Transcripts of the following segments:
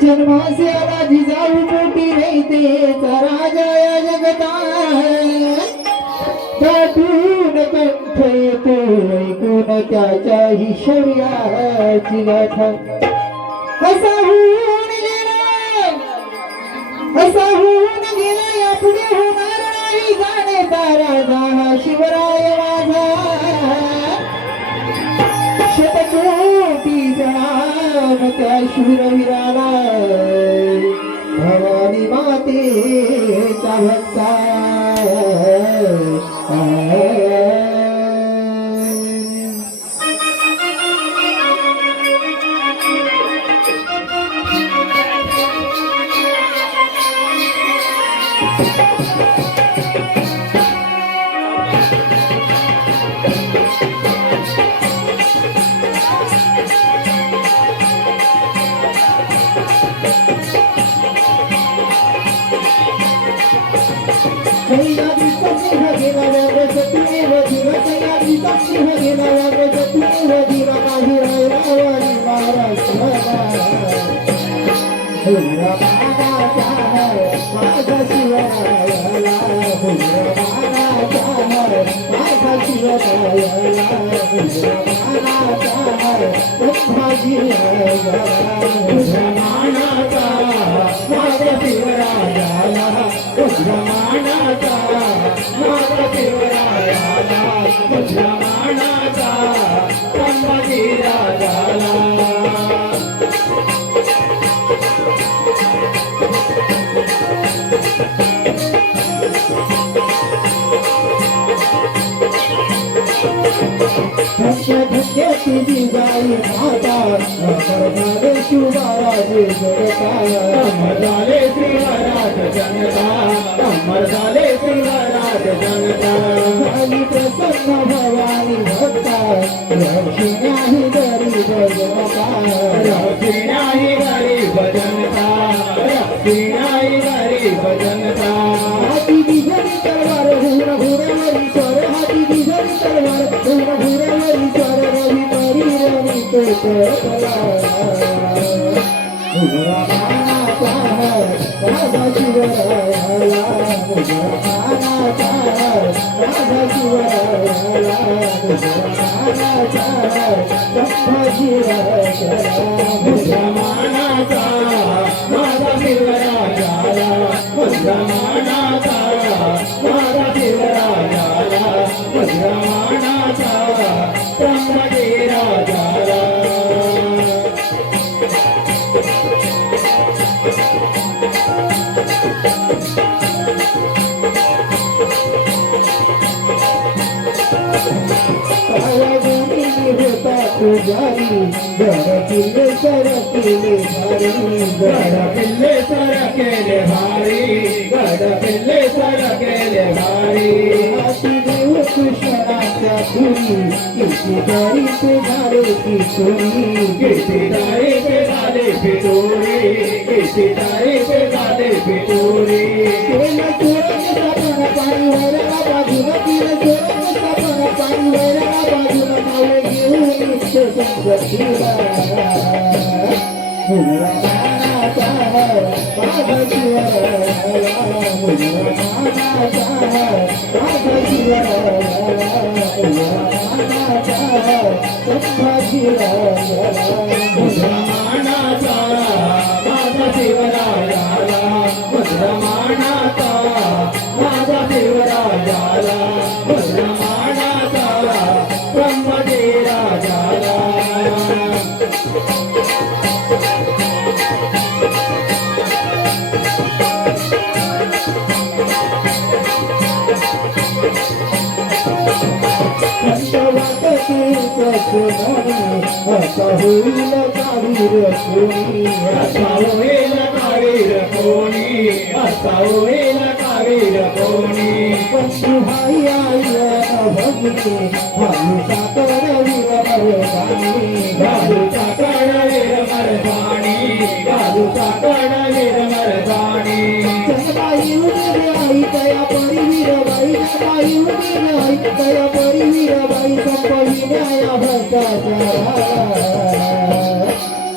जन्मासे आला जिजाऊ पोटी नाही तेचा राजा या जगतात दाटून कंठ येतो ऐकून त्याच्या ही शौर्याची गाथा असा होऊन गेला या पुढे होणार नाही जाण्याचा राजा हा शिवराय माझा शतकोटी प्रणाम त्या शूरवीराला भवानी मातेचा भक्ता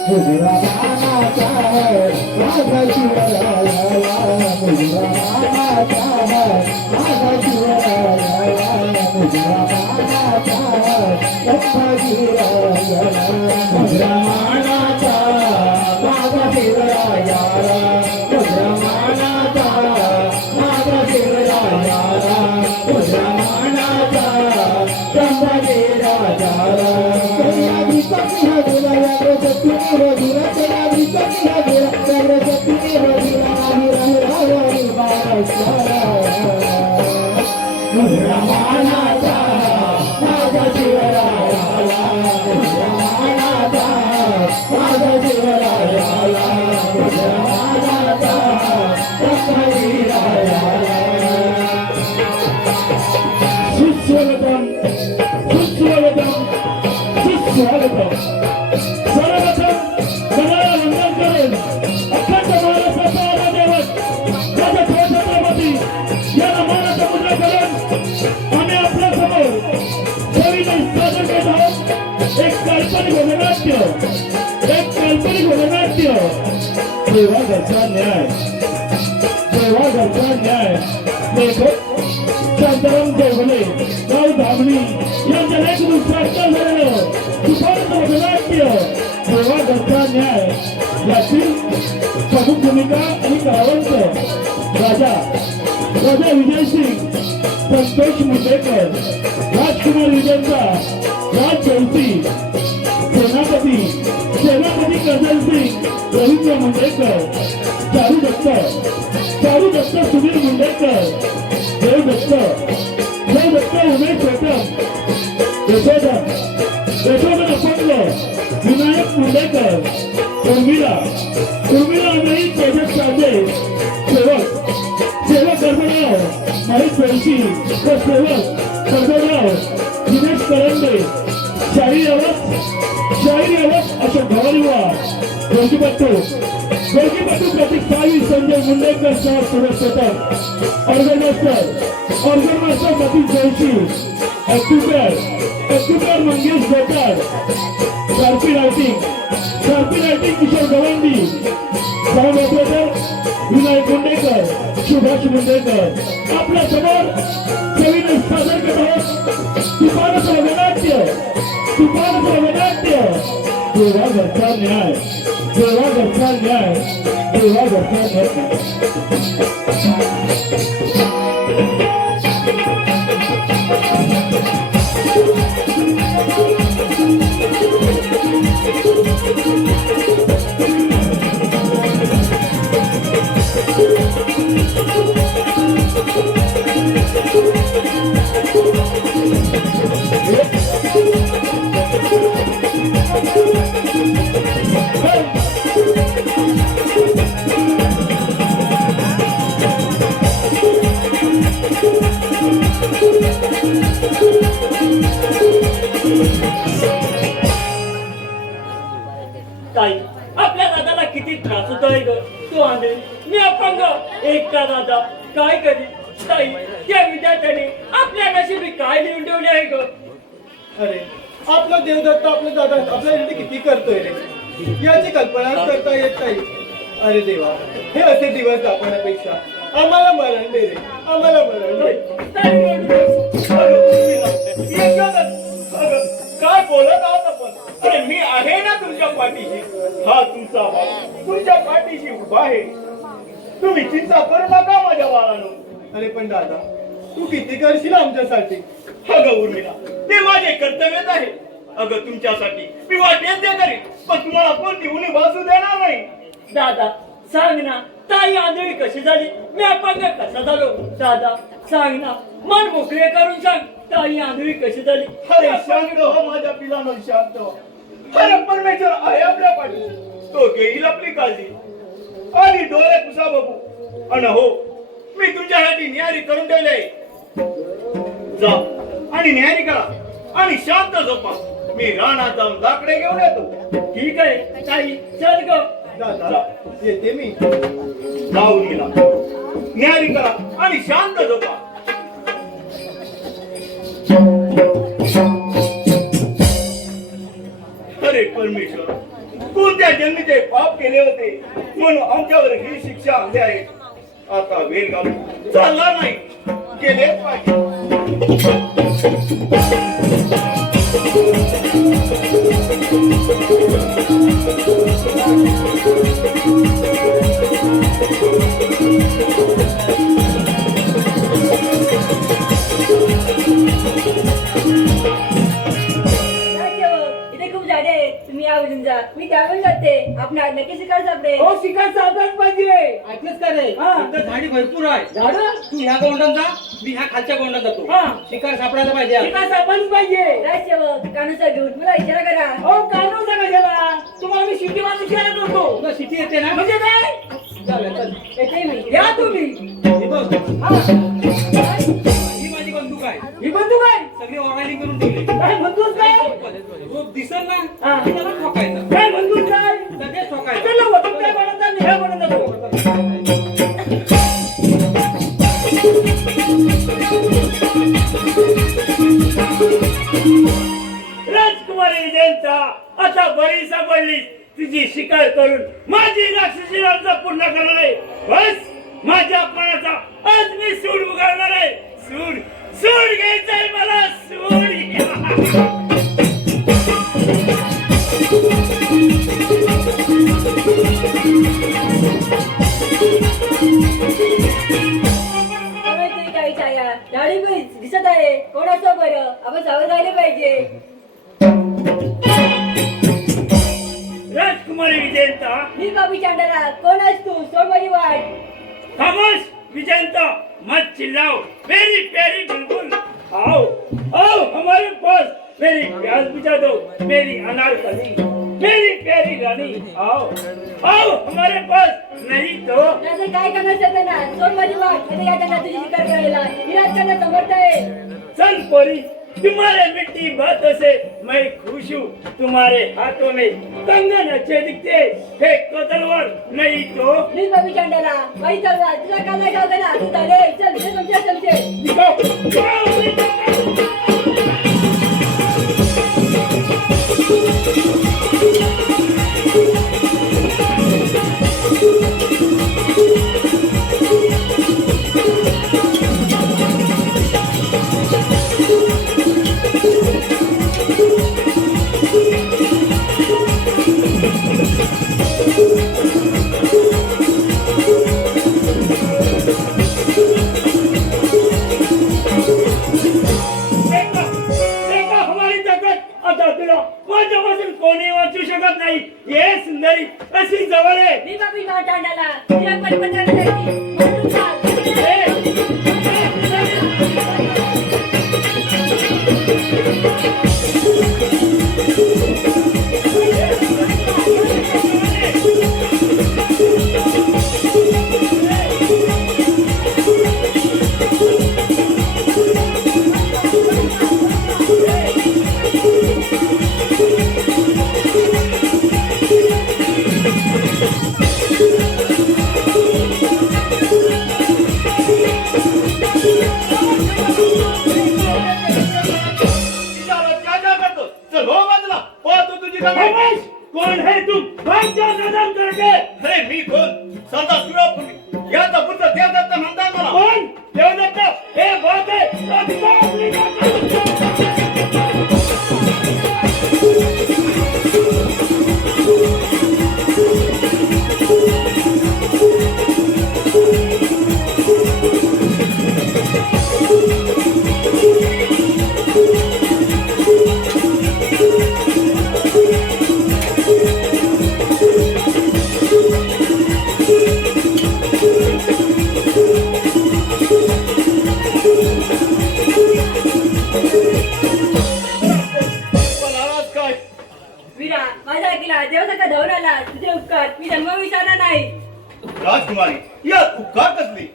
मुजरा मानाचा माझा शिवराया मुजरा मानाचा माझा शिवराया मुजरा मानाचा रत्नागिराया मुजरा मानाचा माझा शिवराया मुजरा मानाचा माझा शिवराया मुजरा मानाचा रत्नागिराया देवाघरचा न्याय लेखक शांताराम देवले राव धामणी यांच्या लेखून साक्षर झालेलं तुफान नाट्य देवाघरचा न्याय यातील प्रमुख भूमिका आणि कलावंत राजा विजयसिंग, संतोष मुंडेकर, राजकुमार विजयचा, राज जयसी, सेनापती कर्नल सिंग, रवींद्र मुंडेकर, चारू दत्त सुनील मुंडेकर, देव दत्त उमेश प्रथम, यशोधन अपंग, विनायक मुंडेकर, उर्मिला अमेरी, तेजस साजे, सेवक कर्मराव, महेश जोशी व सेवक कर्मराव, दिनेश करंडे, शाहीर अवध अशोक भवानीवा, गोलकीपट्टू प्रतीक साई, संजय मुंडेकर सह सुरेश शेटर, ऑर्गनमास्टर सतीश जोशी, एक्टुकर मंगेश गोटार, शार्पी रायटिंग किशोर गवंडी, साऊंड ऑपरेटर विनायक मुंडेकर, सुभाष मुंडेकर आपल्या समोर सविनय सादर करत तुफान श्रवणाट्य देवाघरचा न्याय ताई, आपल्या दादाला किती त्रास होतोय ग. तो आंधळी, मी अपंग, एकटा दादा काय करी. ताई, त्या विद्यार्थ्याने आपल्या नशिबी काय लिहून ठेवले आहे ग. अरे आपला देवदत्त आपला दादा आपल्यासाठी किती करतोय रे, याची कल्पनाच करता येत नाही. अरे देवा, हे असे दिवस दाखवण्यापेक्षा आम्हाला मरण दे रे, आम्हाला मरण दे. काय बोलत आहात आपण. अरे मी आहे ना तुमच्या पाठीशी. हा तुमचा भाऊ तुमच्या पाठीशी उभा आहे. तुम्ही चिंता करू नका माझ्या बाळानो. अरे पण दादा, तू किती करशील आमच्यासाठी. अगं उर्मिला, ते माझे कर्तव्यच आहे. अगं तुमच्यासाठी मी वाटेल ते करीन, पण तुम्हाला कोणती उणी भासू देणार नाही. दादा सांग ना, ताई आंधळी कशी झाली, मी अपंग कसा झालो. दादा सांग ना, मन मोकळे करून सांग, ताई आंधळी कशी झाली. अरे शांत हो माझ्या पिलानो, शांत हो. अरे परमेश्वर आहे आपल्या पाठीशी. तो घेईल आपली काळजी आणि डोळे पुसा बघू. अन हो, मी तुमच्यासाठी न्यारी करून ठेवले. जा आणि न्यारी करा आणि शांत झोपा. मी रानात जाऊन लाकडे घेऊन येतो. ठीक आहे ताई, चल ग. दादा येते मी. जाऊन गेला. न्यारी करा आणि शांत झोपा. अरे परमेश्वर, कोणत्या जन्मीचे पाप केले होते म्हणून आमच्यावर ही शिक्षा आणली आहे. आता वेळ घालून चालला नाही, केलेच पाहिजे. इथे खूप झाडे आहेत. तुम्ही आवडून जा, मी त्यावर जाते. आपण नक्की शिकार सापडे. हो शिकार सापडायला पाहिजे. ऐकलंच का रे हा. इथं झाडी भरपूर आहे. झाडं तू ह्या गोंडात जा, मी ह्या खालच्या गोंडात जातो. हा. शिकार सापडायला पाहिजे आज. शिकार सापडायलाच पाहिजे. राजसेवक कानूचा घेऊन मला इशारा करा. हो काढून टाका त्याला. तुम्हाला मी शिटी माणूस विचारत होतो. तुला शिटी येते ना म्हणजे काय चालेल, चल. येते मी. या तुम्ही. हे बघ, हा. ही माझी बंदूक आहे. ही बंदूक आहे. सगळी ऑर्डरिंग करून ठेवली. काय बंदूक काय रोप दिसल ना हा. की त्याला ठोकायचं. काय बंदूक काय लगेच ठोकायचं. चला बंदूक काय बनवता मी ह्या बनवतो. राजकुमारी विजयंता आता बरी सापडली. तुझी शिकार करून माझी राक्षसी राजा पूर्ण करणार आहे. बस माझ्या प्राणाचा आज मी सूड उगारणार आहे. सूड सूड घ्यायचंय मला. सूड कोणाची काही छाया झाडी पण दिसत आहे. कोण असं बरं, आपण सावध राहिले पाहिजे. राजकुमारी विजयंता मी बाबी चांडाला. कोण आहेस तू? सोड माझी वाट. खामोश विजयंता मत चिल्लाओ. मेरी प्यारी बुलबुल आओ आओ हमारे पास. मेरी प्यास बुझा दो मेरी अनारकली. मेरी प्यारी रानी आओ आओ हमारे पास. नहीं तो त्याचं काय करण्याचं आहे ना. सोड माझी वाट. आता या जगात तुझी शिकार करायला ही राजकारण समर्थ आहे. चल पोरी तुम्हारे मिट्टी बातों से मैं खुश हूँ. तुम्हारे हाथों में कंगन अच्छे दिखते. फेंक को तलवार नहीं तो प्लीज बाबी चांडाला बाई तलवार. तुझा काला गाव ना. तू चाले चल. तुझे समजे. निकाल. जाओ. देखा हमारी ताकद. आता तुला माझ्यापासून कोणी वाचू शकत नाही. ये सुंदरी अशी जवळ आहे. मी बाबी नाव चांडाला. तुझ्या परिपत्र करायची. म्हणून चाल. क्या करतो? चल हो बाजूला. पाहतो तुझी खामोश. काय. कोण है तुम? भाग जा नदान करके. अरे मी कोण? सरदार तुळापूर याचा पुत्र देवदत्त म्हणतात मला. कौन? देवदत्त. हे बात है. अधिकार अपनी वीरा माझा ऐकला. देवसाचा धावून आला. तुझे उपकार मी जन्म विसरणार नाही. राजकुमारी या तू का कसली?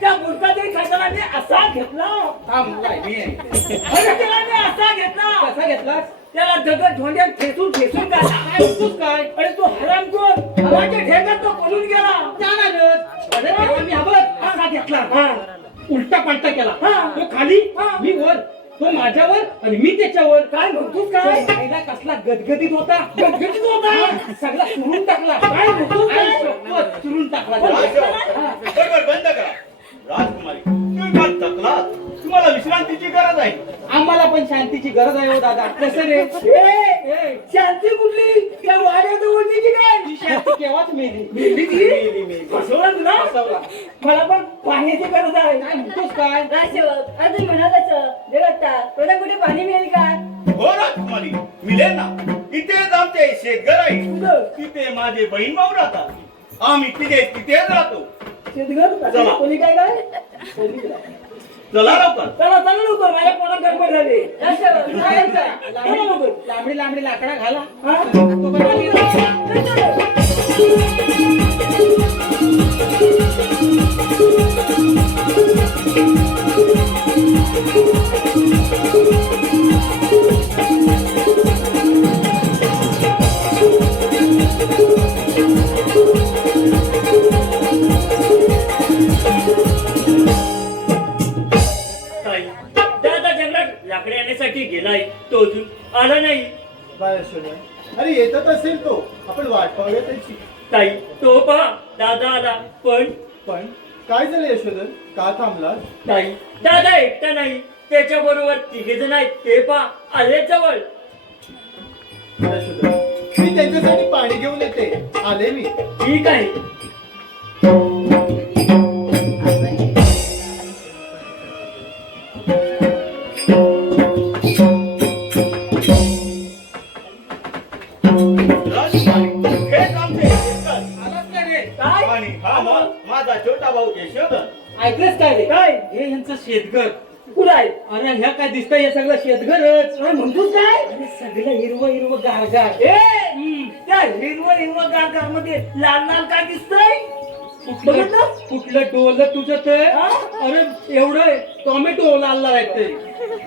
त्या मूर्खातील खजानाने असा घेतला. थांब, काय मी आहे. खजानाने असा घेतला. कसा घेतलास? त्याला दगड धोंड्यात ठेचून ठेचून काढला. काय बोलतोस काय? अरे तो हरामखोर माझ्या ठेक्यात तो पळून गेला. जाणारच. अरे तेव्हा मी हवं. असा घेतला. हा. उलटा पालटा केला हा. तो खाली हा. मी वर तो माझ्यावर आणि मी त्याच्यावर काय म्हणतोस काय? पहिला कसला गदगदीत होता सगळा चुरून टाकला काय म्हणतोस काय? आई शपथ, चुरून टाकला बरोबर बंद करा. राजकुमारी तुम्ही फार थकलात. तुम्हाला विश्रांतीची गरज आहे. आम्हाला पण शांतीची गरज आहे हो दादा कसं रे ए, शांती कुठली त्या वाड्याजवळची की काय? ती शांती केव्हाच मेली मेली ती? फसवला तुला? फसवला. मला पण पाण्याची गरज आहे. काय म्हणतोस काय राजसेवक आता म्हणालाच देवता तुला कुठे पाणी मिळेल का? हो राजकुमारी मिळेल ना. इथेच आमचे शेतघर आहे. कुठं? तिथे माझे बहीण भाऊ राहतात. आम्ही तिथेच राहतो. शेतघर चला. कोणी काय काय? चला लवकर. चला चला लवकर माझ्या पोटात गडबड झाली. राजसेवक काय करायचं? चला लवकर. लांबडी लांबडी लाकडा घाला हा? तो पण आली. ताई दादा जंगलात लाकडे आणण्यासाठी गेलाय तो अजून आला नाही. बाळाशोधा अरे येतच असेल तो. आपण वाट पाहूया त्याची. ताई तो पहा दादा आला पण पण काय झालं यशोधर? का थांबला? ताई दादा एकटा नाही त्याच्या बरोबर तिघे जण आहेत ते पहा आले जवळ. यशोधर मी त्यांच्यासाठी पाणी घेऊन येते. आले मी. ठीक आहे. राजकुमारी हेच आमचे शेतघर. आलाच का रे काय? आणि हा माझा छोटा भाऊ यशोधर. ऐकलंच काय रे काय? हे यांचं शेतघर कुठं आहे? अरे ह्या काय दिसतंय हे सगळं शेतघरच काय म्हणतोस काय? अरे सगळं हिरवं हिरवं गारगार ए, त्या हिरवं गार मध्ये लाल लाल काय दिसतंय? बघितलं? कुठलं डोलं तुझं ते हा? अरे एवढं टोमॅटो लाल लाल आहेत ते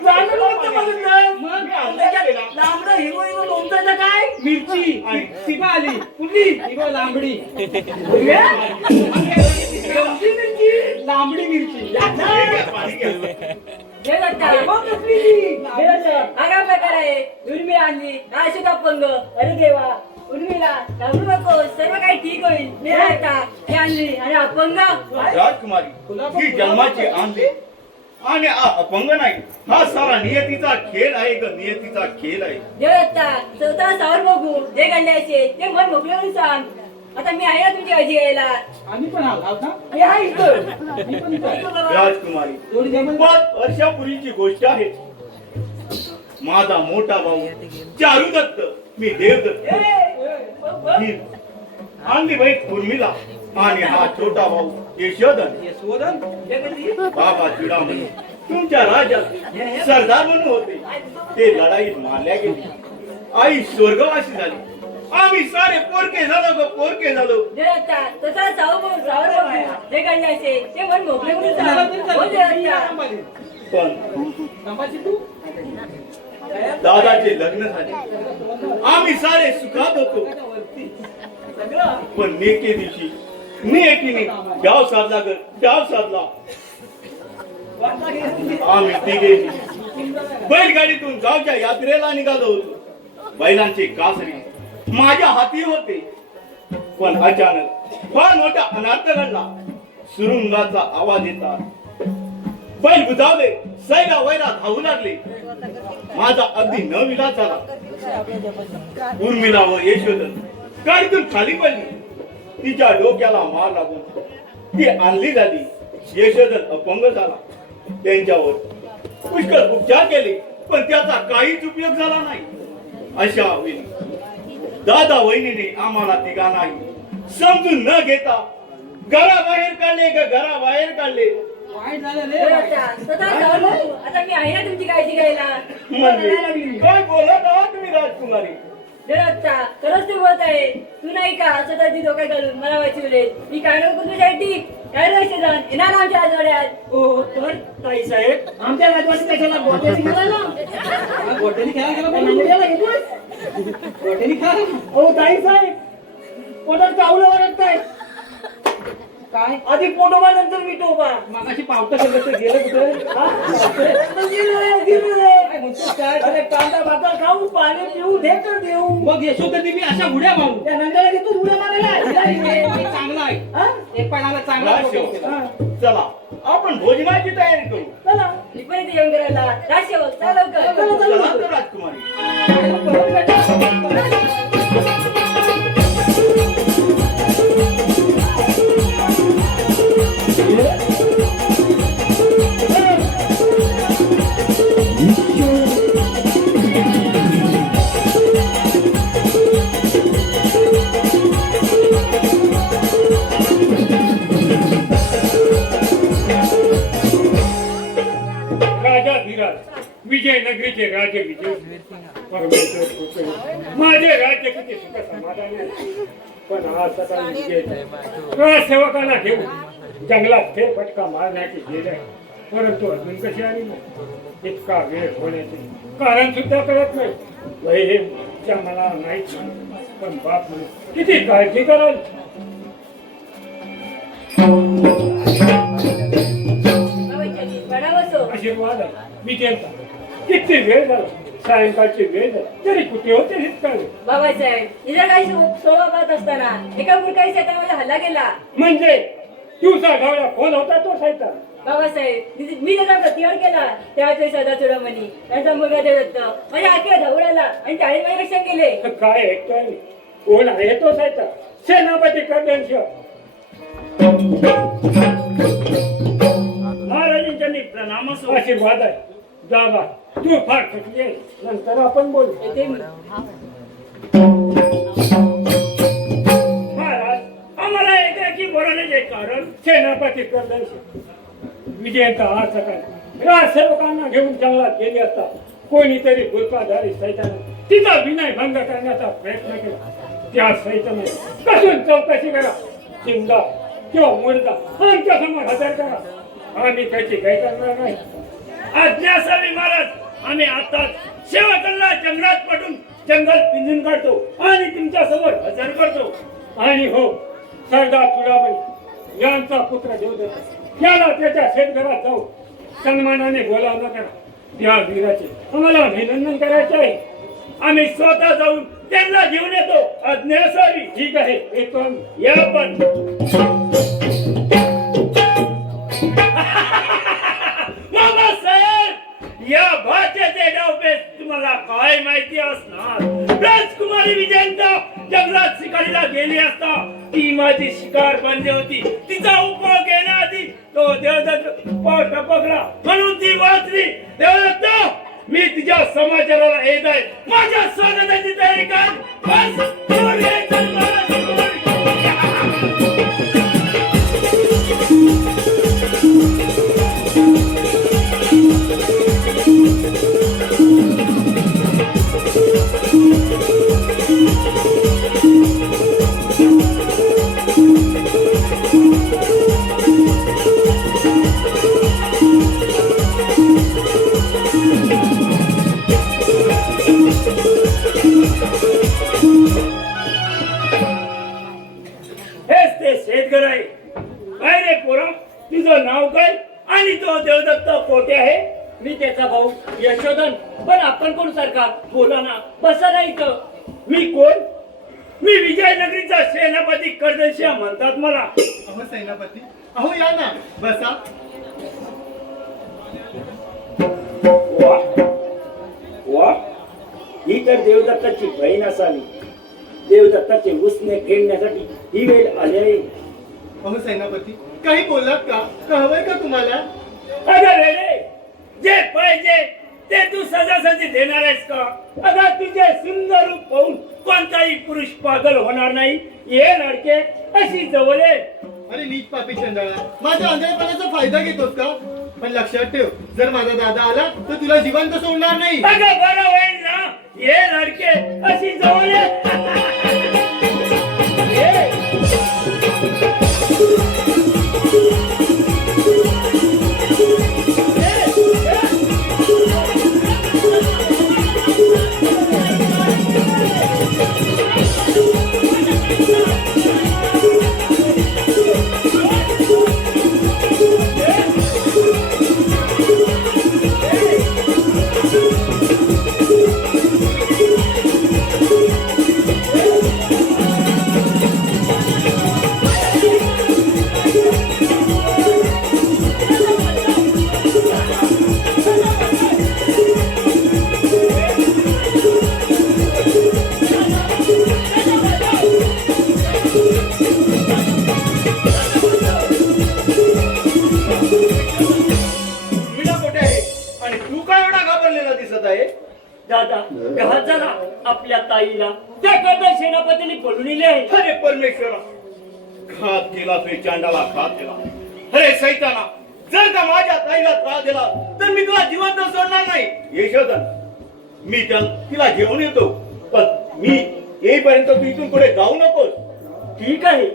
चांगलं नव्हतं बघितलं. मग त्याच्यात लांबडं हिरवं लोणचं काय? मिरची आणि सीमा आली कुठली हिरवं लांबडी एवढी मिरची? लांबडी मिरची पाणी घ्या. हे बघा, मग कसली ती? हे बघा, हा काय प्रकार आहे? उर्मिला आणली हा अशोक अपंग. अरे देवा उर्मिला घाबरू नको सर्व काही ठीक होईल. मी आहे का? ही आणली आणि अपंग राजकुमारी ही जन्माची आणली आणि अपंग नाही. हा सारा नियतीचा खेळ आहे ग. नियतीचा खेळ आहे. देवदत्ता स्वतः सावर बघू जे गंड्याचे ते मन मोकळं सांग. आता मी आहे ना तुमची काळजी घ्यायला. आम्ही पण आलो ना मी आहे इथं. मी पण इथं. राजकुमारी थोडी जमल 5 वर्षापूर्वीची गोष्ट आहे. माझा मोठा भाऊ चारू दत्त मी देवदत्त ही आणली बहीण उर्मिला आणि हा छोटा भाऊ यशोधन. यशोधन बाबा चिडामणी तुमच्या राज्यात सरदार म्हणून होते. ते लढाईत मारल्या गेले. आई स्वर्गवासी झाली. आम्ही सारे पोरके झालो ग पोरके झालो. देवदत्ता स्वतः सावर बघू जे गंड्याचे ते मन मोकळे म्हणून सांग. हो देवदत्ता. पण थांबायची तू दादाचे लग्न झाले. आम्ही सारे सुखात होतो. पण नेके दिवशी नियतीने गाव साधला ग गाव साधला. आम्ही तिघे बैलगाडीतून गावच्या यात्रेला निघालो होतो. बैलांचे कासरे माझ्या हाती होते. पण अचानक फार मोठा अनर्थ घडला. सुरुंगाचा आवाज येतात बैल बुधावले. सैरा वैरा धावू लागले. माझा अगदी न विलास झाला. उर्मिला व यशोधन गाडीतून खाली पडली. तिच्या डोक्याला मार लागून ती आणली झाली. यशोधन अपंग झाला. त्यांच्यावर पुष्कळ उपचार केले पण त्याचा काहीच उपयोग झाला नाही. अशा वेळी दादा वहिनीने आम्हाला तिघांनाही समजून न घेता घराबाहेर काढले ग घराबाहेर काढले. वाईट झालं रे देवदत्ता स्वतः सावर बघू. आता मी आहे ना तुमची काळजी घ्यायला. म्हणजे काय बोलत आहात तुम्ही राजकुमारी? देवदत्ता खरंच ते बोलत आहे. तू नाही का स्वतःची डोक्यात घालून मला वाचवले. मी काय नको तुझ्यासाठी काय रहित जाण येणार आमच्या आजवाड्यात. हो तर ताई साहेब आमच्या राजवाड्यात कशाला गोट्याची गेला हा, गोट्याने खेळा गेला पण ना घेतोस. गोट्याने खा हो ताई साहेब पोटात चावलं वाटत आहे. काय आधी पोटोबा नंतर विठोबा. मगाशी पावतं गेलं तर गेलं कुठे हा? मग गेलो रे. काय म्हणतोस काय अरे कांदा भाकर खाऊ पाणी पिऊ दे तर देऊ. मग यशोदा देवी अशा उड्या मारू त्या नंदला घेतो उड्या मारायला. हे चांगलं आहे हा? एक पाण्याला चांगला राजसेवक, फोटो केला. चला आपण भोजनाची तयारी करू. चला इकडे येऊन करायला राजसेवक चला लवकर. चला तर राजकुमारी. राजा धीराज विजयनगरीचे राजे विजय परमेश्वर कृपे माझे राज्य किती सुख समाधान आहे. पण आज सकाळी विजय सेवकांना घेऊन जंगलात फेरफटका मारण्याची गेले परंतु अजून कशी आली नाही. इतका वेळ होण्याचे कारण सुद्धा कळत नाही. वय हे च्या मला नाहीच पण बाप म्हणून किती काळजी कराल. आशीर्वाद आहे विजयचा. किती वेळ झाला सायंकाळची वेळ झाली तरी कुठे होते हितकाळे. बाबासाहेब इथं काही सोळा पाहत असताना एका मुलगाही शेतामध्ये हल्ला केला. म्हणजे दिवसा ढवळ्या कोण होता तो सैतान. बाबासाहेब मी त्याचा प्रतिवाद केला. त्यावेळी सदा चुडामणी त्यांचा मुलगा देवदत्त माझ्या आखिया धावड्याला आणि टाळीबाई रक्षण केले. काय ऐकतोय मी कोण आहे तो सैतान. सेनापती कर्दनशिव महाराजांच्या प्रणाम असो आशीर्वाद आहे. जा बा तू फार थकली आहे नंतर आपण बोलू. येते मी. महाराज आम्हाला एकाकी बोलण्याचे कारण सेनापती कर्दनशिव विजयंता आज सकाळी राजसेवकांना घेऊन जंगलात गेली असता कोणीतरी बुरकाधारी सैताने तिचा विनय भंग करण्याचा प्रयत्न केला. त्या सैताने कसून चौकशी करा. जिंदा किंवा मुर्दा आमच्या समोर हजर करा. आम्ही त्याची काही करणार नाही. आज्ञा असावी महाराज. आम्ही आताच सेवकांना जंगलात पाठवून जंगल पिंजून काढतो आणि तुमच्या समोर हजर करतो. आणि हो सरदार चुडामणी यांचा पुत्र देवदत्त याला त्याच्या शेतघरात जाऊ सन्मानाने बोलावणं करा. त्या वीराचे आम्हाला अभिनंदन करायचे आहे. आम्ही स्वतः जाऊन त्यांना घेऊन येतो. आज्ञा असावी. ठीक आहे येतो आम्ही. या पण बाबासाहेब या भाच्याचे डावपेच तुम्हाला काय माहिती असणार. राजकुमारी विजयंता जंगलात शिकारीला गेली असता ती माझी शिकार बनली होती. तिचा उपयोग घेण्याआधी तो देवदत्त पाव टपकला म्हणून ती वाचली. देवदत्त मी तुझ्या समाचाराला येत आहे. माझ्या स्वागताची तयारी कर. बस दूर ये, चल मला दूर. हेच ते शेतघर आहे. काय रे पोरा तुझं नाव काय आणि तो देवदत्त कोठे आहे. मी त्याचा भाऊ यशोधन. पण आपण कोण सरकार बोला ना. बसा ना इथं. मी कोण. मी विजयनगरीचा सेनापती कर्दनशिव म्हणतात मला. अहो सेनापती अहो या ना बसा. वा वा ही तर देवदत्ताची बहीण असावी. देवदत्ताचे उसने फेडण्यासाठी ही वेळ आली आहे. अहो सेनापती काही बोललात का हवंय का तुम्हाला. अगं रे जे पाहिजे ते तू सजासजी देणार आहेस का. अगं तुझे सुंदर रूप पाहून कोणताही पुरुष पागल होणार नाही. ये लडके अशी जवळ ये. अरे नीच पापी चंडाळा माझ्या आंधळेपणाचा फायदा घेतोस का. पण लक्षात ठेव जर माझा दादा आला तर तुला जिवंत सोडणार नाही. अगं बरं होईल ना. ये लडके अशी जवळ ये. ये. दादा घात झाला आपल्या ताईला त्या कदा सेनापतीने पळून नेले आहे. अरे परमेश्वरा घात केला तुझ्या चांडाला घात केला. अरे सैताना जर का माझ्या ताईला त्रास दिला तर मी तुला जिवंत सोडणार नाही. यशोधन मी तिला घेऊन येतो पण मी येईपर्यंत तू इथून पुढे जाऊ नकोस. ठीक आहे.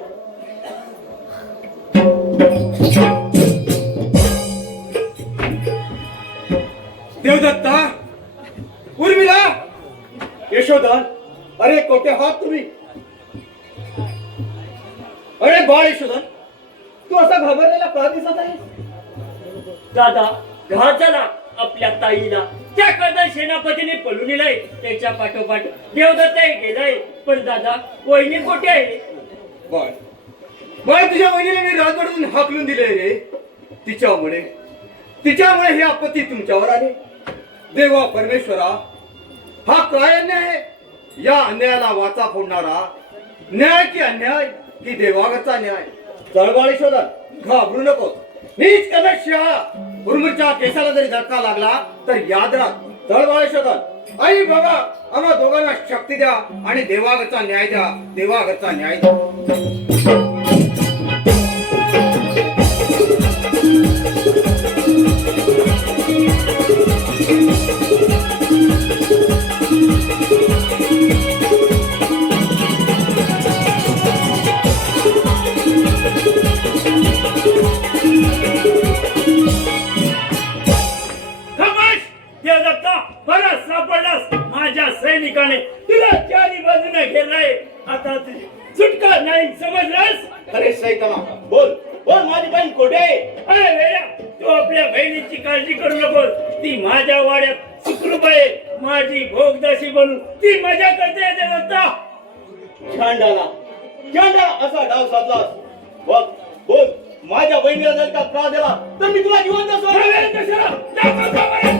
देवदत्ता उर्मिला यशोधन अरे कोठे आहात तुम्ही. अरे बाळ यशोधन तू असा घाबरलेला का दिसत आहे. दादा घात झाला आपल्या ताईला त्या कदा सेनापतीने पळून नेलाय. त्याच्या पाठोपाठ देवदत्त गेलाय. पण दादा वहिनी कोठे आहे. बाळ बाळ तुझ्या वहिनीला मी राजवाड्यातून हाकलून दिले रे. तिच्यामुळे हे आपत्ती तुमच्यावर आले. देवा परमेश्वरा हा काय अन्याय आहे. या अन्यायाला वाचा फोडणारा न्याय की अन्याय की देवागचा न्याय. चळबाळ शोधन घाबरू नकोस. हीच कनश्या उर्मिच्या केसाला जरी धक्का लागला तर याद राख. चळबाळ शोधन आई बघा आम्हा दोघांना शक्ती द्या आणि देवागचा न्याय द्या. देवागचा न्याय द्या. खमोश! देवदत्ता परत सापडलास. माझ्या सैनिकाने तुला चारी बाजूने घेरलाय. आता तुझी सुटका नाही समजलास. अरे सैताना बोल बोल माझी बहीण कुठे आहे. अरे वेड्या तू आपल्या बहिणीची काळजी करू नकोस. ती माझ्या वाड्यात सुखरूप आहे. माझी भोगदाशी बनून ती मजा करते. देवदत्ता चांडाला असा डाव साधलास. बघ बोल माझ्या बहिणीला जर का त्रास दिला तर मी तुला जिवंत सोडणार. कशाला दाखव का बरं?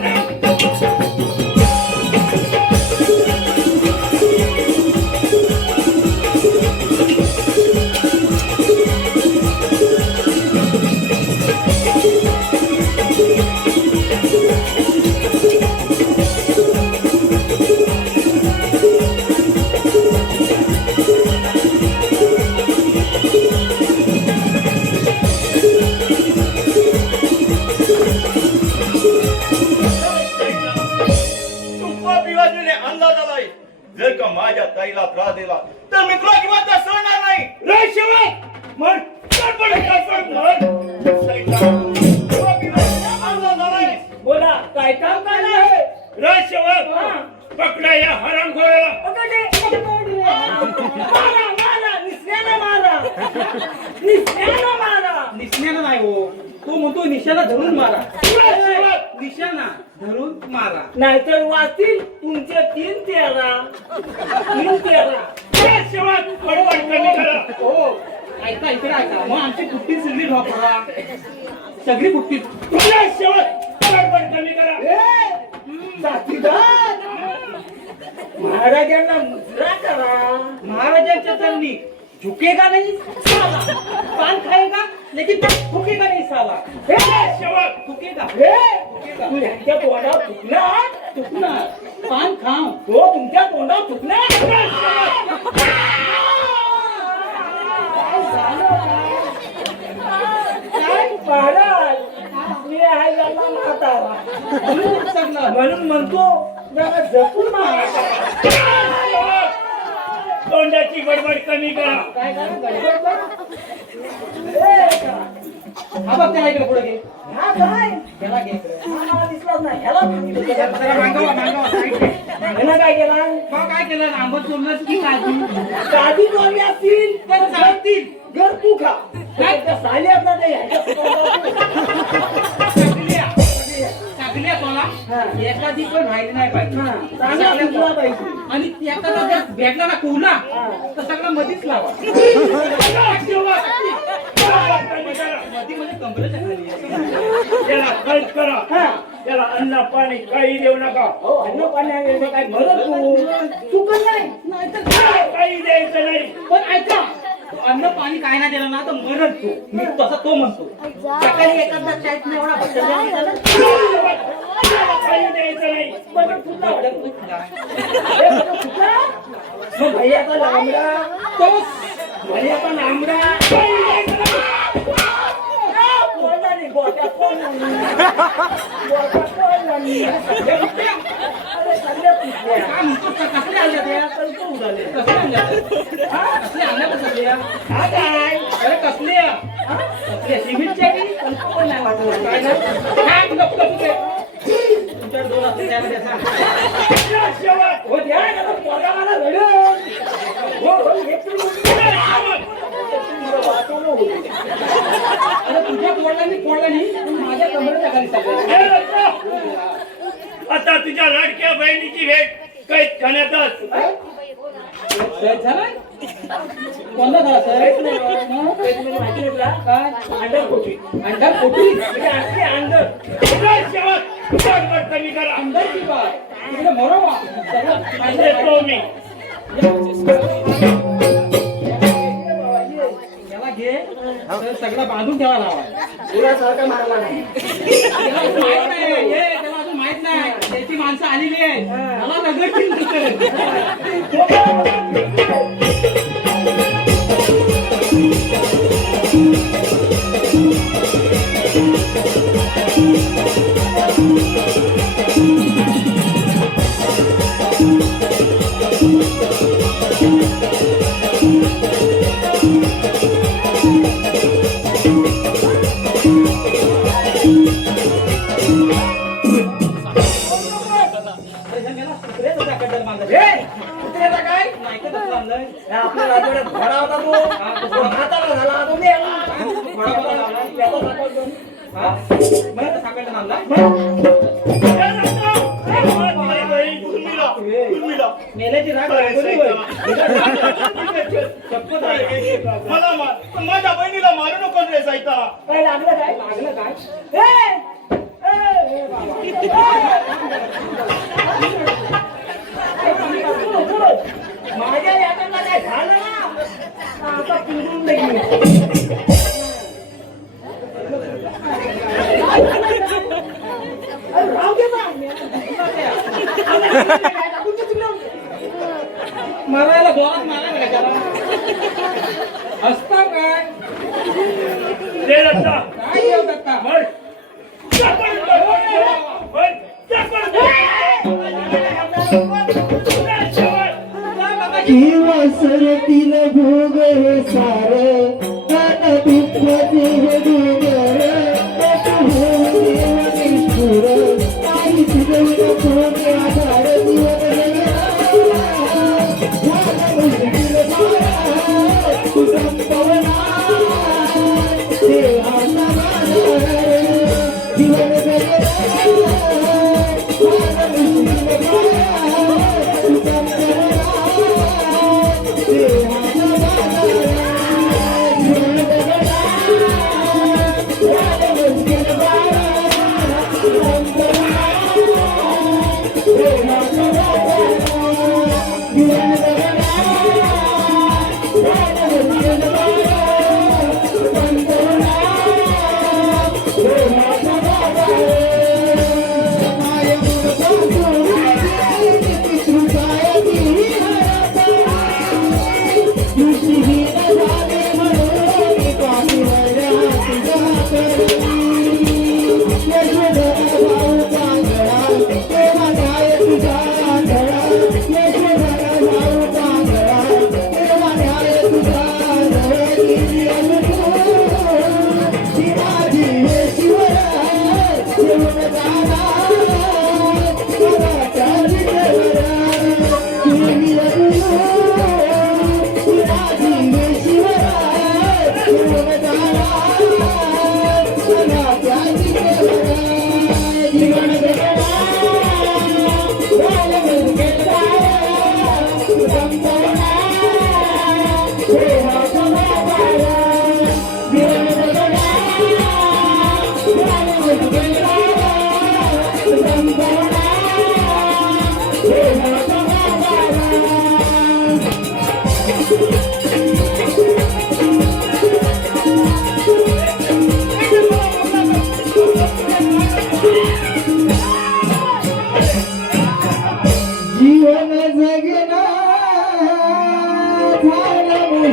जर का माझ्या ताईला त्रास दिला तर मी तुला जिवंत सोडणार नाही. बोला काय काम करणार आहे. राजसेवक पकडा या हरामखोराला. निशाणा नाही हो तो म्हणतो निशाणा धरून मारा. निशाणा धरून मारा नाहीतर वाचतील तुमचे 3 तेरा. राजसेवक बडबड कमी करा. हो ऐका इकडे ऐका मग आमची पुट्टी सगळी ढोकळा सगळी पुट्टी. राजसेवक बडबड कमी करा. महाराजांना मुजरा करा. महाराजांच्या चरणी झुकेगा नहीं साला. पान खाएगा लेकिन थुकेगा नहीं साला. राजसेवक थुकेगा तू ह्यांच्या तोंडावर थुकणार. पान खाऊ तो तुमच्या तोंडावर थुकणार. मी आहे याला म्हातारा म्हणून म्हणतो जरा जपून मारा. तोंडाची बडबड कमी करा. काय करा गडबड करा. हा बघ त्याला इकडे पुढे घे. हा काय त्याला घे इकडे. मला दिसलाच नाही. ह्याला जरा मागवा ह्यानं काय केला. काय केलं आंबट चोरलंच की काजू काजू चोरली असतील तर चालतील. घर तू खा. काय त्या साल्यातला नाही ह्याच्या टाकल्या कोला एखादी पण राहिली नाही पाहिजे. चांगला तुला पाहिजे. आणि एखादा जर भेटला ना कोला तर सगळं मधीच लावा. मधी म्हणजे कमरेच्या खाली आहे. त्याला खर्च करा. त्याला अन्न पाणी काही देऊ नका. हो अन्न पाणी काय भरत तू चुकत नाही काही द्यायचं नाही. पण ऐका अन्न पाणी काय नाही दिलं ना तर मरत तू. मी तसा तो म्हणतो. सकाळी एखादा शाळेत एवढा काही द्यायचं नाही. बरं, फुटला वाटत नाही फुटला. हे बरं, फुटला. मग भाई आता लांबडा तोच. भाई आता लांबडा. काही द्यायचं नाही. बोलला नाही, बोलत्यात बोलला नाही. बोलत्यात बोलला नाही. हे फुटल्या. अरे, सगळे फुटल्या. काय म्हणतो, कसले आणल्या त्या? कल्प उडाले. कसले आणल्या त्या? हा? कसले आणल्या का सगळ्या? हा काय? अरे, कसल्या? हा? कसल्या? सिमेंटच्या की? कल्प पण नाही वाटत. काय नाही? काय नको करू ते? तुमच्याकडे 2 असते त्यामध्ये सांग. शेवट. हो, द्या ना, तो पोरगा मला रडेल. हो, हो, हे तुम्ही वाचवलं होतं. अरे, तुझ्या पोरला नाही, पण माझ्या कमरेच्या खाली सगळं. हे रत्ना, आता तुझ्या लाडक्या बहिणीची भेट कैद खाण्यातच. सर झालाय? कोणता झाला सर? माहिती नाही तुला काय? अंडरकोटी अंडरकोटी? म्हणजे असली अंडर शेवट बरोबर कमी करा. अंडर की बात? तिकडे मोरावा. देतो मी. याला घे. तर सगळं बांधून ठेवा लावा. सारखा मारला नाही त्याला अजून माहित नाही. हे, त्याला अजून माहित नाही. त्याची माणसं आलेली आहेत. त्याला नगरची नंतर. आपल्या राजवाड्यात घोडा होता तो हाताला झाला तो मेल्याची राग मला मार, पण माझ्या बहिणीला मारू नको रे साईता. काय लागलं काय लागलं काय? माझ्या याच्याला काय झालं ना आता पिंजून मारायला जोरात मारायला काय त्याला? हसता काय? दे रत्ना. काय जेवतात का? मर. चपळ कर. मर. चपळ कर. शेवट. किंवा सरतील भोग हे सार काना दुःखाचे हे डोंगर निष्ठुर काही तुझं कोणी आधार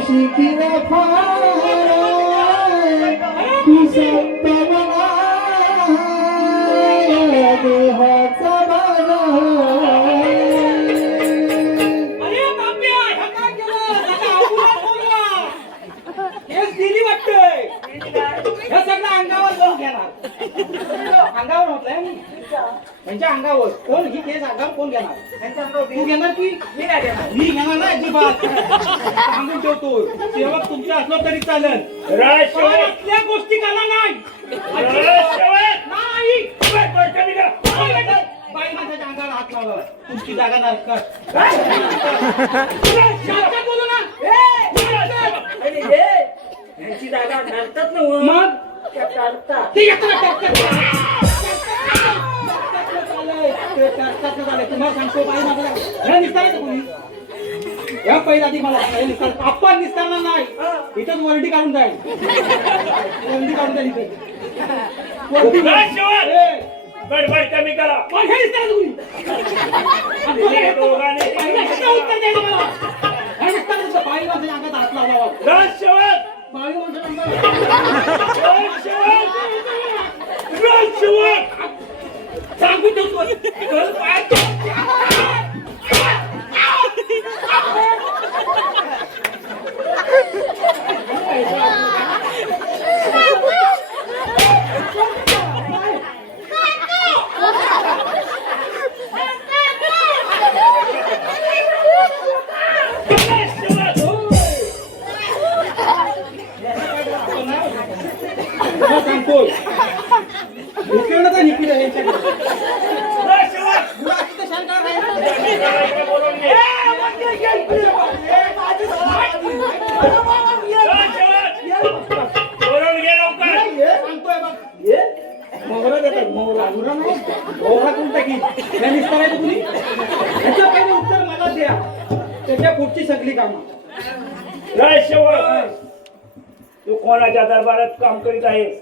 शिखिर फार तू संत मला देहाचा बाजार अरे बाप्या, ह्या काय केलं? सगळं अवघड बोलला. केस दिली वाटतंय. ह्या सगळं अंगावर जाऊन घेणार. अंगावर होतलंय मी. त्यांच्या अंगावर कोण ही केस अंगावर कोण घेणार? तू घेणार की मी नाही घेणार. मी घेणार ना अजिबात. सांगून ठेवतो. सेवक तुमच्या असलो तरी चालेल. पण असल्या गोष्टी करा नाही. अजिबात नाही. बाई माझ्या अंगावर हात लावला. तुमची जागा नरकट. शांत बोलू ना. अरे हे, यांची जागा ठरतात ना हो. मग त्या ठरतात. ते येतं ना टक्कर. तुम्हाला सांगतो बाई माझा हे निस्तारायचं कोणी या पहिला आधी मला सांगा, हे निस्तार आपण निस्तारणार नाही. इथंच वरडी काढून जाईल. वरडी काढून जाईल इथे. वरडी. ए, बडबड कमी करा. पण हे निस्तारायचं कोणी? आणि तुला हे दोघांनी- पहिलं ह्याचं उत्तर द्यायचं मला. हे निस्तारायचं. बाई माझ्या अंगात हात लावला. राजसेवक बाई माझ्या अंगात राजसेवक सांगू ठेवतो. घर पाय सांगतोय उठलेलं निघून यांच्याकडे बोलून घे लवकर. सांगतोय बघ मोहरा देतात मोहरा मोहरा कोणता की या निस्तारायचं कुणी ह्याचं पहिले उत्तर मला द्या. त्याच्या पुढची सगळी कामं राजसेवक तू कोणाच्या दरबारात काम करीत आहेस?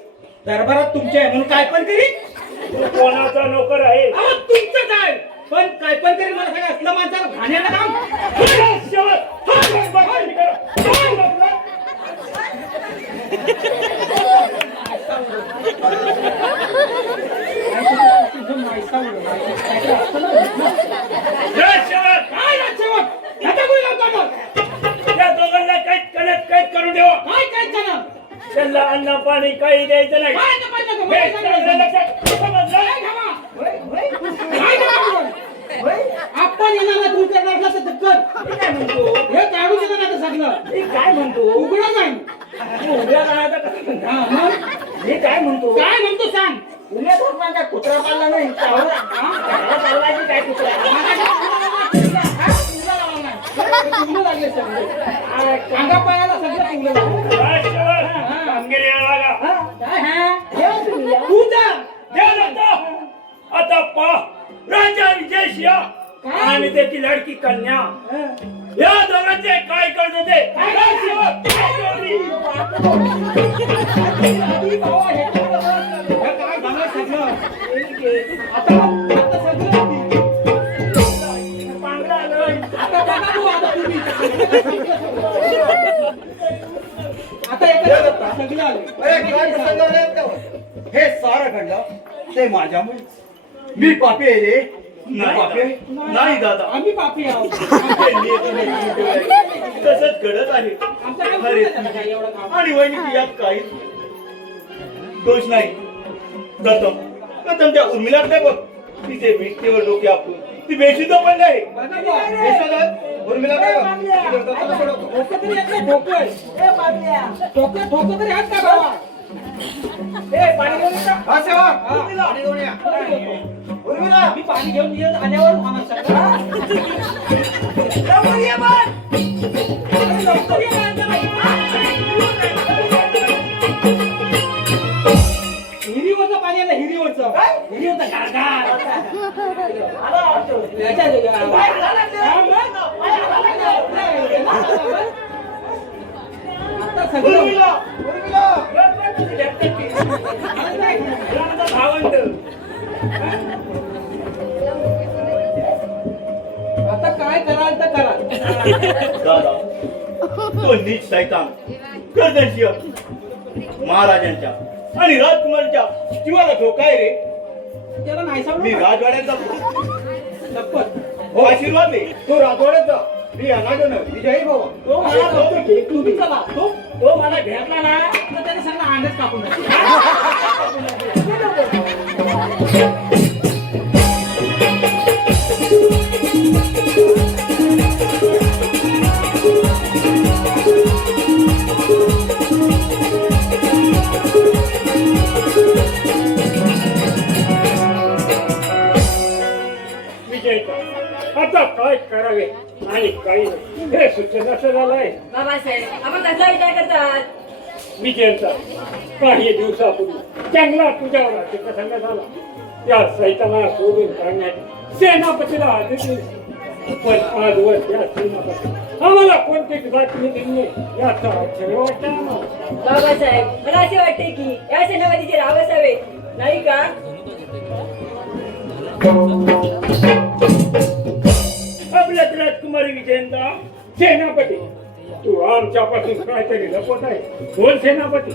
दरबारात तुमच्या आहे म्हणून काय पण करी तू कोणाचा नोकर आहे? तुमचंच आहे पण काय पण करी मला सगळं असलं माणसाला घाण्याला काम राजसेवक बडबड कमी करा. राजसेवक काय राजसेवक ह्याच्या कोणी काम करणार? या दोघांना कैद करून ठेवा. काय काय करणार? त्यांना अन्न पाणी काही द्यायचं नाही. काय नाही पाहिजे का? हे चांगलं लक्षात समजलं? काय खावा? काय खावा? आपण येणार ना तू करणार असला तर कर. मी काय म्हणतो? हे काढून देणार ना आता सगळं मी काय म्हणतो? उघडा नाही. तू उद्या जाणार तर कसं म्हणतो? हा, मग मी काय म्हणतो? काय म्हणतो सांग. उद्या धरणार काय कुत्रा पाळला नाही चावला. त्याला चालवायची काय कुत्रा? अंगा पायाला सगळं चांगलं लागलं. राजसेवक कामगिरी लागा. काय हा? ठेव तुम्ही या. तू जा. द्या दत्ता. आता पहा राजा विजय सिंह आणि त्याची लडकी कन्या या दोघांचे काय करत होते? राजसेवक काय करते? आधी भावा हे काय झालं सगळं? आता सगळं पांगडा आलोय. आता बघा तू आता तुम्ही. आता एका सगळं आलं. हे सारं घडलं ते माझ्यामुळे. मी पापी आहे रे. नाही पापी आहे? नाही दादा. आम्ही पापी आहोत. तसंच घडत आहे. आमचं काय अरे, बोलणं झालं काय एवढं काम? आणि वहिनी यात काही दोष नाही. प्रथम त्या उर्मिलात नाही बघ तिचे भिंतीवर डोके आपलं ती बेशुद्ध पण नाही. बघा बुवा. उर्मिला काय डोकं तरी येत नाही, डोकं आहे. डोकं तरी हात का बाबा? पाणी घेऊन येता? हा सेवा हा. पाणी घेऊन या. उर्मिला, मी पाणी घेऊन येत आल्यावर होणार सगळं. लवकर ये बघ. लवकर ये हिरीवरचं पाणी आहे ना, हिरीवरचं. हिरीवरचं गारगार. आता सगळं आता काय कराल तर करा. दादा तो नीच सैतान कर्दशीय महाराजांच्या आणि राजकुमारच्या जीवाला धोका आहे रे. त्याला नाही मी सांगू राजवाड्यात जातो. शपथ. हो आशीर्वाद दे. तो राजवाड्यात जा. मी अनागन विजयी भाऊ. तो मला बघतो, तुम्ही चला. तो मला भेटला ना तर त्याने सगळं अंडच कापून विजयता आता काय करावे आणि काही नाही हे सूचना झालंय. बाबासाहेब आपण कसा विचार करतात? विजयचा काही दिवसापूर्वी चांगला तुझ्यावर प्रसंग झाला. त्या सैतानाला सोडून काढण्यात सेनापतीला आदेश दिले. पण आजवर त्या सेनापती आम्हाला कोणतीच बातमी दिली नाही याचा आश्चर्य वाटतं आम्हाला. बाबासाहेब मला असे वाटते की या सेनापतीचे राव असावे नाही का? आपल्यात राजकुमारी विजयंता सेनापती तू आमच्यापासून काहीतरी लपवत आहे. बोल सेनापती.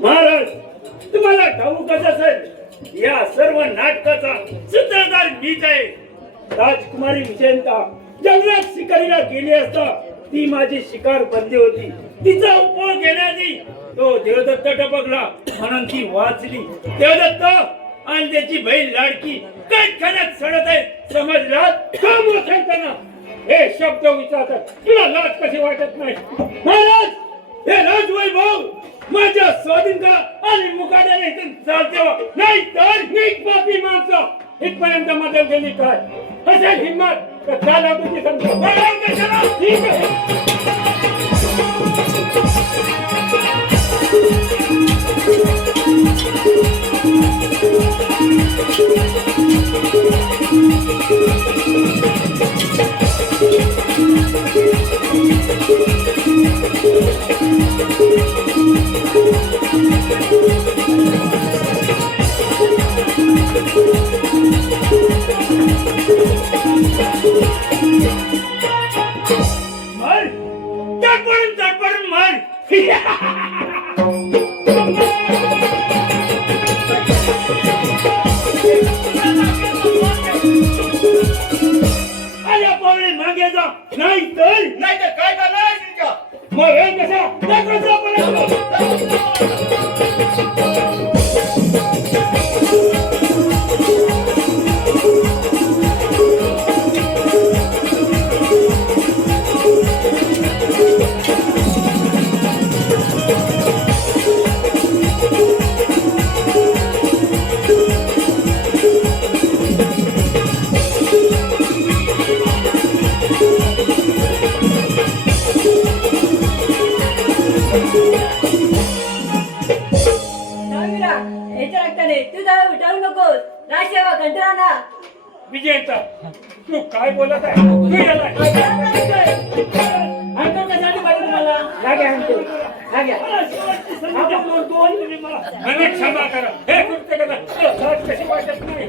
महाराज तुम्हाला ठाऊकच असेल या सर्व नाटकाचा सूत्रधार मीच आहे. राजकुमारी विजयंता जंगलात शिकारीला गेली असता ती माझी शिकार बंदी होती. तिचा उपयोग घेण्याची तो देवदत्त टपकला म्हणून ती वाचली. देवदत्त आणि त्याची बहीण लाडकी कैदखान्यात सडत आहे समजला. का मोठ्यांना हे शब्द विचारतात तुला लाज कशी वाटत नाही? महाराज हे राजवैभव माझ्या स्वाधीन करा आणि मुकाट्याने इथून चालते वा नाही तर नीट पापी माणसं इथपर्यंत मदत गेली काय असेल हिंमत तर चालव तुझी समजा. ठीक आहे. मार तडपडून मार. आल्या पावले मागे जा नाही तर काय करणार आहे तुमच्या? मग हे कसा दाखवतो आपण. विजयता तू काय बोलत आहे? तू याला अंकल कशासाठी पाहिजे तुम्हाला? लागे अंकल लागे. आपण बोलतो मला क्षमा करा. हे कृत्य करा लाज कशी वाटत नाही.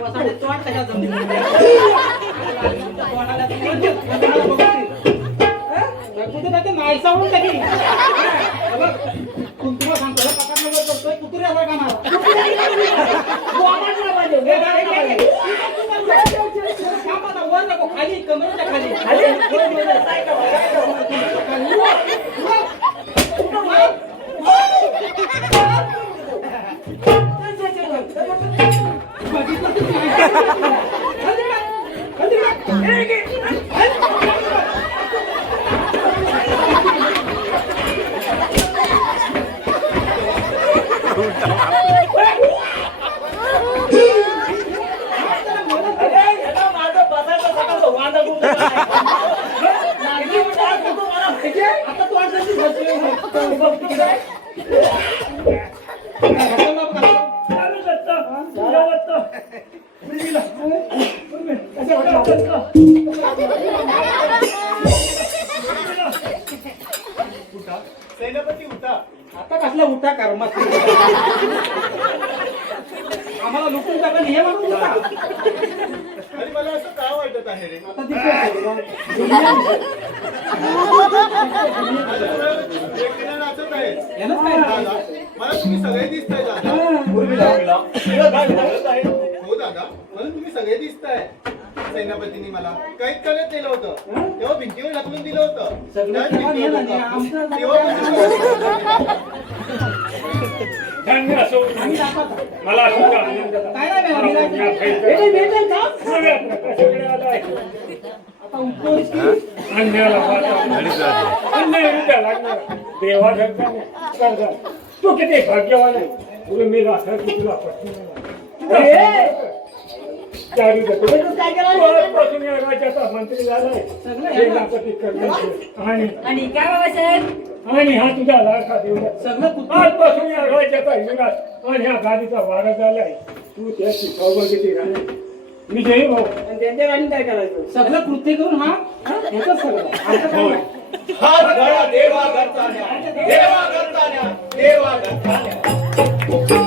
वसाडे तोंड कशा जमली नाही सांगून टाकी. तुम्हाला सांगतो पकडलं करतोय कुत्रे असं का वर नको खाली कमरेच्या सेनापती उठा. आता कसला उठा कर मग आम्हाला लुटून पण हे म्हणून होता. आणि मला असं का वाटत आहे रे आता दिसतंय तुला. एकटीला नाचत आहे यानंच काय दादा, झालं? मला तुम्ही सगळे दिसताय दादा हो दादा मला तुम्ही सगळे दिसताय सेनापतींनी मला काहीच करत नेलं होतं तेव्हा भिंतीवर ढकलून दिलं होतं सगळं त्याच तेव्हा भिंतीवर नेलं नाही, आमचं होतं. तेव्हा धन्य असो आम्ही दाखवतो. मला सुद्धा आनंद झाला. काय नाही मला मिळालं? पुण्यात खायचं. भेटेल, भेटेल का? सगळ्या प्रकाशाकडे आलाय. आता उठतोयस की? अन्यायाला वाचा. अन्याय विद्या लागणार. देवा धरताना कर्जा. तू किती भाग्यवान आहे. उर्मिला सारखी तुला पत्नी मिळाली. अरे! चारी गती. भेटून काय केलं? आजपासून या राज्याचा मंत्री झालाय. सगळं सेनापती करण्याचे. आणि काय बाबासाहेब आणि हा तुझा लाडका देवता. सगळं कुठं? आजपासून या राज्याचा युवराज आणि ह्या गादीचा वारा झालाय. तू त्याची सौभाग्यती राहणे. मी जय भाऊ. आणि त्यांच्या गाडी काय करायचं सगळं कृत्य करून हा याच सगळं आमचं काय नाही. हात घडा देवा घरचा न्या, देवा घरचा न्या, देवा घरचा न्या.